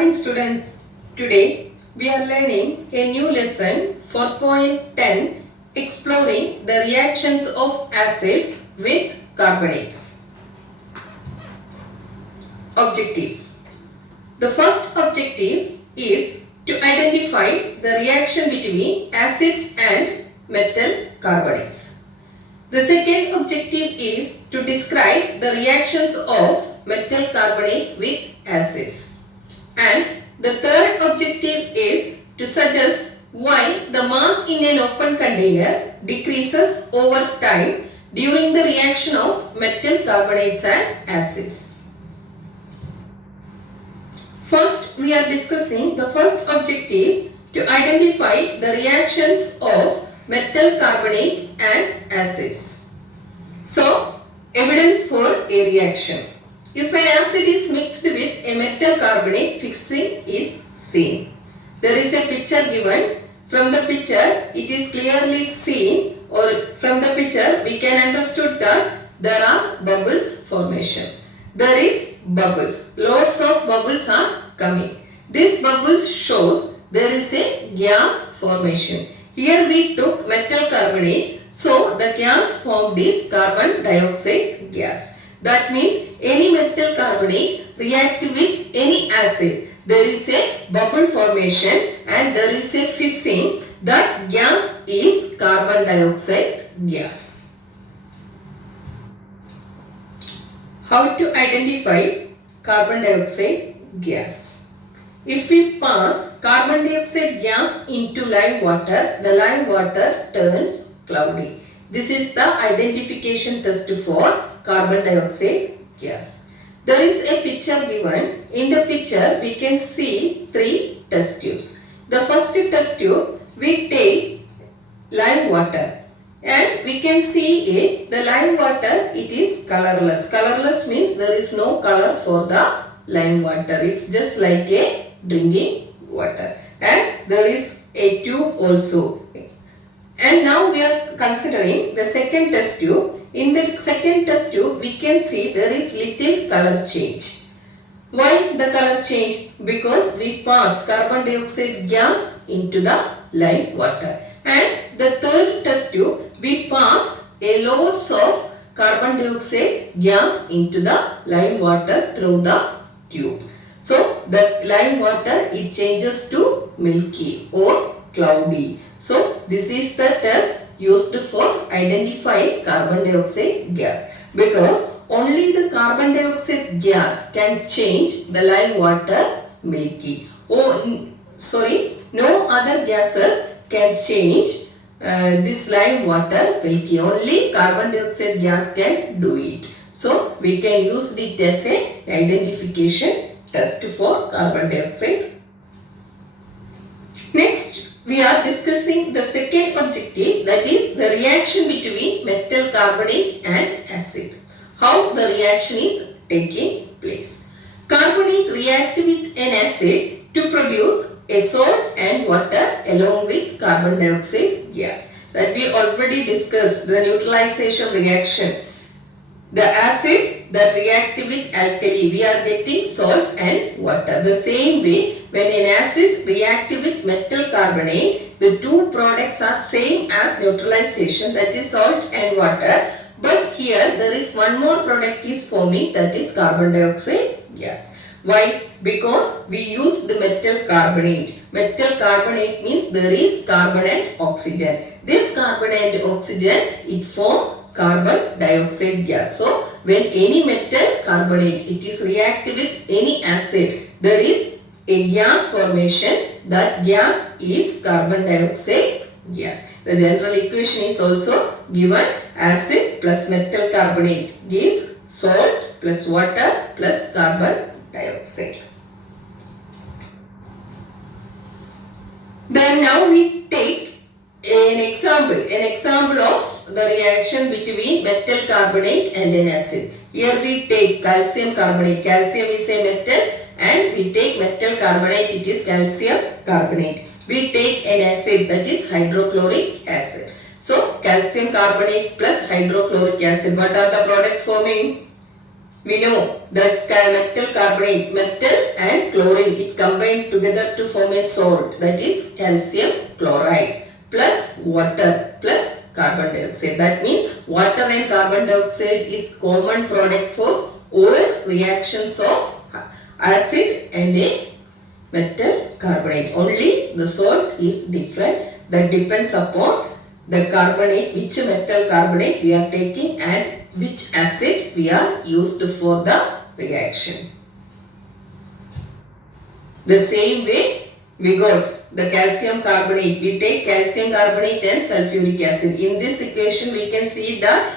morning students. Today we are learning a new lesson 4.10 exploring the reactions of acids with carbonates. Objectives. The first objective is to identify the reaction between acids and metal carbonates. The second objective is to describe the reactions of metal carbonate with acids. And the third objective is to suggest why the mass in an open container decreases over time during the reaction of metal carbonates and acids. First, we are discussing the first objective to identify the reactions of metal carbonate and acids. So, evidence for a reaction. If an acid is mixed with a metal carbonate, fixing is seen. There is a picture given. From the picture, it is clearly seen, or from the picture, we can understood that there are bubbles formation. There is bubbles. Lots of bubbles are coming. This bubbles shows there is a gas formation. Here we took metal carbonate, so the gas formed is carbon dioxide gas. That means any metal carbonate react with any acid. There is a bubble formation and there is a fissing. That gas is carbon dioxide gas. How to identify carbon dioxide gas? If we pass carbon dioxide gas into lime water, the lime water turns cloudy. This is the identification test for carbon dioxide gas. There is a picture given. In the picture, we can see three test tubes. The first test tube, we take lime water and we can see the lime water, it is colorless. Colorless means there is no color for the lime water. It's just like a drinking water. And there is a tube also. And now we are considering the second test tube. In the second test tube, we can see there is little color change. Why the color change? Because we pass carbon dioxide gas into the lime water. And the third test tube, we pass a loads of carbon dioxide gas into the lime water through the tube. So, the lime water, it changes to milky or cloudy. So, this is the test used for identifying carbon dioxide gas, because only the carbon dioxide gas can change the lime water milky. No other gases can change this lime water milky. Only carbon dioxide gas can do it. So, we can use it as a identification test for carbon dioxide. Next, we are discussing the second objective, that is the reaction between metal carbonate and acid. How the reaction is taking place. Carbonate react with an acid to produce a salt and water along with carbon dioxide gas. That we already discussed, the neutralization reaction. The acid that react with alkali, we are getting salt and water. The same way, when an acid react with metal carbonate, the two products are same as neutralization, that is salt and water. But here there is one more product is forming, that is carbon dioxide gas. Why? Because we use the metal carbonate. Metal carbonate means there is carbon and oxygen. This carbon and oxygen, it form carbon dioxide gas. So, when any metal carbonate, it is react with any acid, there is a gas formation. That gas is carbon dioxide gas. The general equation is also given. Acid plus metal carbonate gives salt plus water plus carbon dioxide. Then now we take an example of the reaction between metal carbonate and an acid. Here we take calcium carbonate. Calcium is a metal and we take metal carbonate, it is calcium carbonate. We take an acid, that is hydrochloric acid. So calcium carbonate plus hydrochloric acid. What are the product forming? We know that metal carbonate, metal and chlorine, it combined together to form a salt, that is calcium chloride plus water plus carbon dioxide. That means water and carbon dioxide is common product for all reactions of acid and a metal carbonate. Only the salt is different. That depends upon the carbonate, which metal carbonate we are taking and which acid we are used for the reaction. The same way we got the calcium carbonate. We take calcium carbonate and sulfuric acid. In this equation we can see that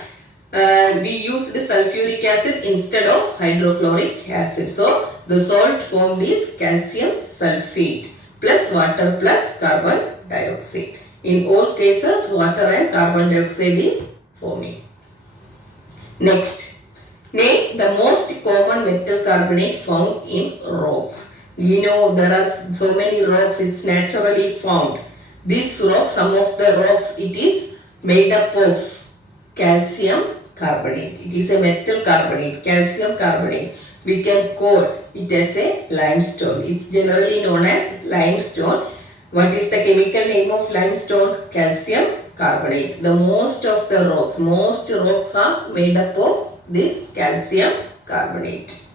we used sulfuric acid instead of hydrochloric acid. So the salt formed is calcium sulfate plus water plus carbon dioxide. In all cases, water and carbon dioxide is forming. Next, name the most common metal carbonate found in rocks. We know there are so many rocks, it's naturally found. These rocks, some of the rocks, it is made up of calcium carbonate. It is a metal carbonate, calcium carbonate. We can call it as a limestone. It's generally known as limestone. What is the chemical name of limestone? Calcium carbonate. The most rocks are made up of this calcium carbonate.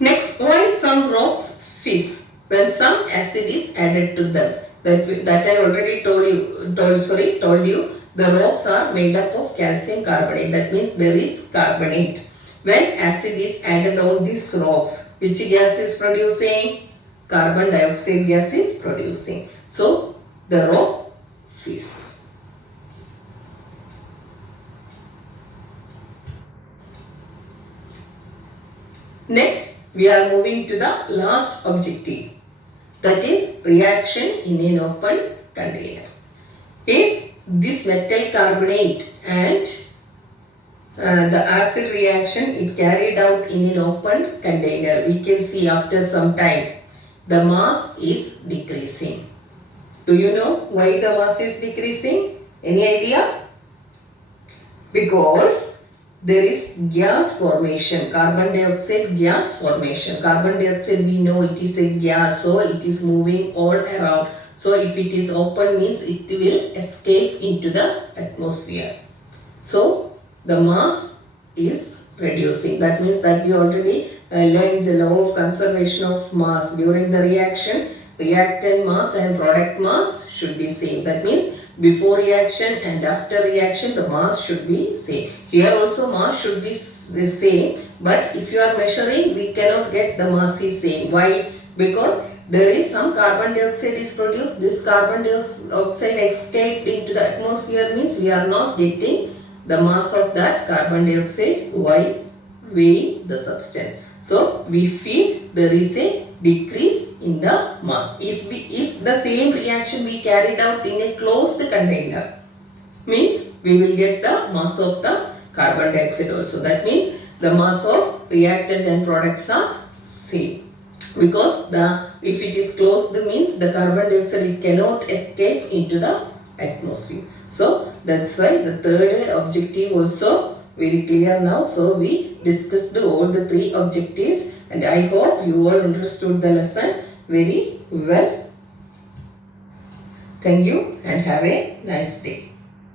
Next, why some rocks fizz when some acid is added to them? That I already told you. The rocks are made up of calcium carbonate. That means there is carbonate. When acid is added on these rocks, which gas is producing? Carbon dioxide gas is producing. So, the rock fizz. Next, we are moving to the last objective. That is reaction in an open container. If this metal carbonate and the acid reaction it carried out in an open container, we can see after some time the mass is decreasing. Do you know why the mass is decreasing? Any idea? Because there is gas formation, carbon dioxide gas formation. Carbon dioxide, we know it is a gas, so it is moving all around. So if it is open means it will escape into the atmosphere. So the mass is reducing. That means that we already learned the law of conservation of mass. During the reaction, reactant mass and product mass should be same. That means before reaction and after reaction the mass should be same. Here also mass should be the same, but if you are measuring we cannot get the mass is same. Why? Because there is some carbon dioxide is produced. This carbon dioxide escaped into the atmosphere means we are not getting the mass of that carbon dioxide while weighing the substance. So we feel there is a decrease in the mass. If the same reaction we carried out in a closed container, means we will get the mass of the carbon dioxide also. That means the mass of reactant and products are same. Because if it is closed means the carbon dioxide it cannot escape into the atmosphere. So that's why the third objective also very clear now. So we discussed all the three objectives and I hope you all understood the lesson very well. Thank you and have a nice day.